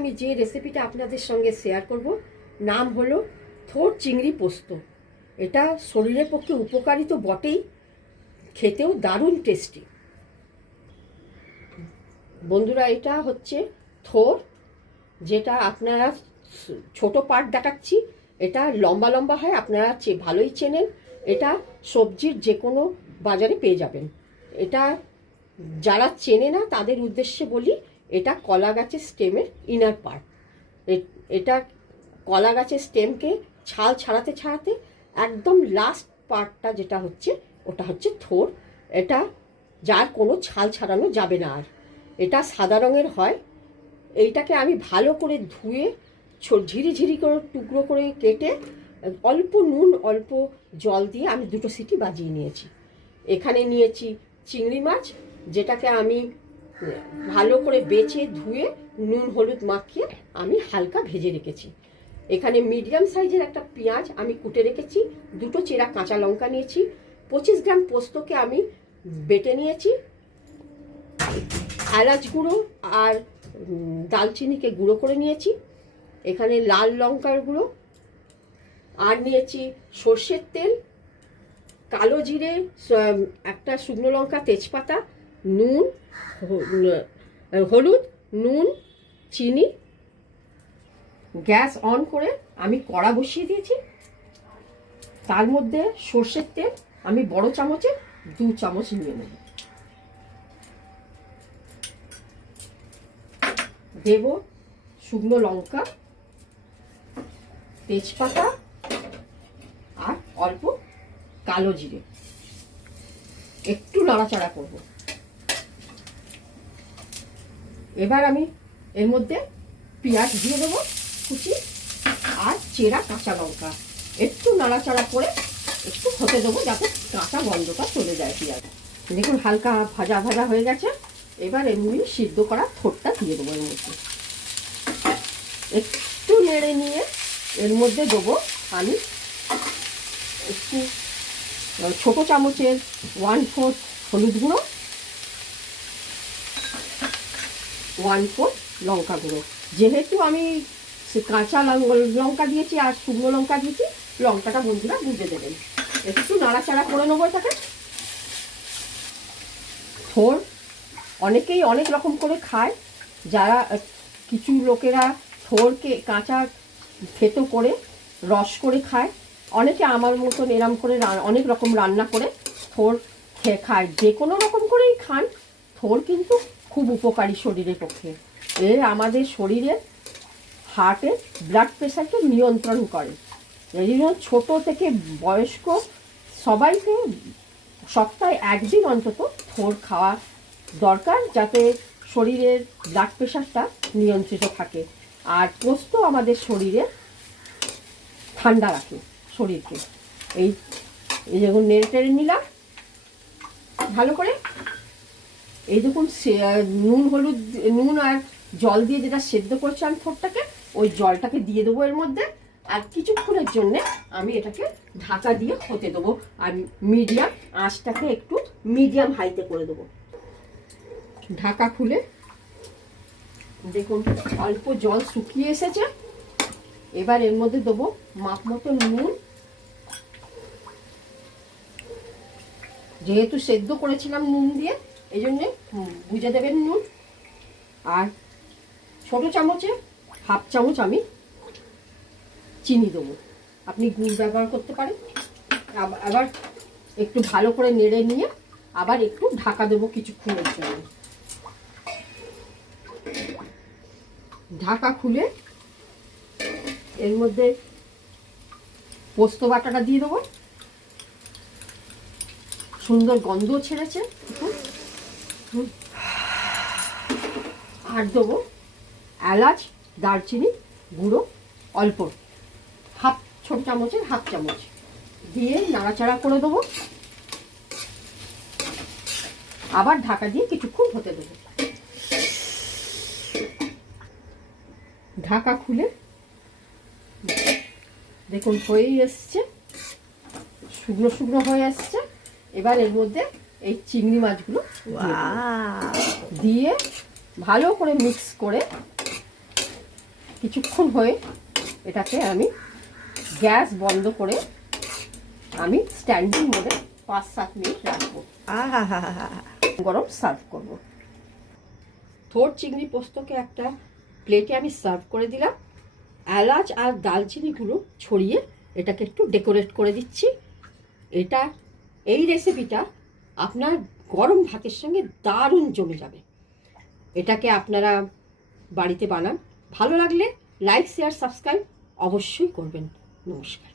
আমি যে রেসিপিটা আপনাদের সঙ্গে শেয়ার করব নাম হলো থোড় চিংড়ি পোস্ত। এটা শরীরের পক্ষে উপকারী তো বটেই, খেতেও দারুণ টেস্টি। বন্ধুরা, এটা হচ্ছে থোড়, যেটা আপনারা ছোট পার্ট দেখাচ্ছি, এটা লম্বা লম্বা হয়, আপনারা ভালোই চেনেন। এটা সবজির যে কোনো বাজারে পেয়ে যাবেন। এটা যারা চেনে না তাদের উদ্দেশ্যে বলি, এটা কলা গাছের স্টেমের ইনার পার্ট। এটা কলা গাছের স্টেমকে ছাল ছাড়াতে ছাড়াতে একদম লাস্ট পার্টটা যেটা হচ্ছে ওটা হচ্ছে থোড়। এটা যার কোনো ছাল ছাড়ানো যাবে না আর। এটা সাদা রঙের হয়। এইটাকে আমি ভালো করে ধুয়ে ঝিরিঝিরি করে টুকরো করে কেটে অল্প নুন অল্প জল দিয়ে আমি 2টো সিটি বাজিয়ে নিয়েছি। এখানে নিয়েছি চিংড়ি মাছ, যেটাকে আমি ভালো করে বেছে ধুয়ে নুন হলুদ মাখিয়ে আমি হালকা ভেজে রেখেছি। এখানে মিডিয়াম সাইজের একটা পেঁয়াজ আমি কুটে রেখেছি, 2টো চেরা কাঁচা লঙ্কা নিয়েছি, 25 গ্রাম পোস্তকে আমি বেটে নিয়েছি, এলাচ গুঁড়ো আর দালচিনিকে গুঁড়ো করে নিয়েছি, এখানে লাল লঙ্কার গুঁড়ো, আর নিয়েছি সর্ষের তেল, কালো জিরে, একটা শুকনো লঙ্কা, তেজপাতা, নুন, হলুদ, নুন, চিনি। গ্যাস অন করে আমি কড়া বসিয়ে দিয়েছি। তার মধ্যে সর্ষের তেল আমি বড় চামচে 2 চামচ নিয়ে নেব। দেব শুকনো লঙ্কা, তেজপাতা আর অল্প কালো জিরে। একটু নাড়াচাড়া করব। এবার আমি এর মধ্যে পেঁয়াজ দিয়ে দেবো কুচি আর চেরা কাঁচা লঙ্কা। একটু নাড়াচাড়া করে একটু হতে দেবো যাতে কাঁচা গন্ধটা চলে যায় পেঁয়াজ। দেখুন হালকা ভাজা ভাজা হয়ে গেছে। এবার এমনি সিদ্ধ করা থোড়টা দিয়ে দেবো এর মধ্যে। একটু নেড়ে নিয়ে এর মধ্যে দেবো আমি একটু ছোট চামচের 1/4 হলুদ গুঁড়ো, 1/4 লঙ্কা গুঁড়ো। যেহেতু আমি কাঁচা লঙ্কা দিয়েছি আর শুকনো লঙ্কা দিয়েছি, লঙ্কাটা বন্ধুরা বুঝে দেবেন। একটু নাড়াচাড়া করে নেবো এটাকে। থোড় অনেকেই অনেক রকম করে খায়। যারা কিছু লোকেরা থোড়কে কাঁচা থেতো করে রস করে খায়, অনেকে আমার মতন এরম করে অনেক রকম রান্না করে থোড় খায়। যে কোনো রকম করেই খান, থোড় কিন্তু খুব উপকারী শরীরের পক্ষে। আমাদের শরীরে হার্টের ব্লাড প্রেশারকে নিয়ন্ত্রণ করে। এই জন্য ছোটো থেকে বয়স্ক সবাইকে সপ্তাহে 1 দিন অন্তত থোড় খাওয়া দরকার, যাতে শরীরের ব্লাড প্রেশারটা নিয়ন্ত্রিত থাকে। আর পোস্ত আমাদের শরীরে ঠান্ডা রাখে শরীরকে। এই যখন নেড়ে টেড়ে নিলাম ভালো করে, এই দেখুন নুন হলুদ নুন আর জল দিয়ে যেটা সেদ্ধ করছিলাম থোড়টাকে, ওই জলটাকে দিয়ে দেবো এর মধ্যে। আর কিছুক্ষণের জন্য আমি এটাকে ঢাকা দিয়ে হতে দেবো। আর মিডিয়াম আঁচটাকে একটু মিডিয়াম হাইতে করে দেবো। ঢাকা খুলে দেখুন অল্প জল শুকিয়ে এসেছে। এবার এর মধ্যে দেবো মাপ মতো নুন। যেহেতু সেদ্ধ করেছিলাম নুন দিয়ে, এই জন্যে বুঝে দেবেন নুন। আর ছোট চামচে 1/2 চামচ আমি চিনি দেবো। আপনি গুড় ব্যবহার করতে পারেন। আবার একটু ভালো করে নেড়ে নিয়ে আবার একটু ঢাকা দেবো কিছুক্ষণের জন্য। ঢাকা খুলে এর মধ্যে পোস্ত বাটাটা দিয়ে দেবো। সুন্দর গন্ধ ছেড়েছে। আর দেবো এলাচ দারচিনি গুঁড়ো অল্প, ছোট চামচের 1/2 চামচ দিয়ে নাড়াচাড়া করে দেবো। আবার ঢাকা দিয়ে কিছুক্ষণ হতে দেবো। ঢাকা খুলে দেখুন হয়েই এসছে, শুকনো শুকনো হয়ে আসছে। এবার এর মধ্যে এই চিংড়ি মাছগুলো দিয়ে ভালো করে মিক্স করে কিছুক্ষণ হয়ে এটাকে আমি গ্যাস বন্ধ করে আমি স্ট্যান্ডিং মোডে 5-7 মিনিট রাখবো। গরম সার্ভ করব। থোর চিংড়ি পোস্তকে একটা প্লেটে আমি সার্ভ করে দিলাম। এলাচ আর দালচিনিগুলো ছড়িয়ে এটাকে একটু ডেকোরেট করে দিচ্ছি। এই রেসিপিটা আপনার গরম ভাতের সঙ্গে দারুণ জমে যাবে। এটাকে আপনারা বাড়িতে বানান। ভালো লাগলে লাইক, শেয়ার, সাবস্ক্রাইব অবশ্যই করবেন। নমস্কার।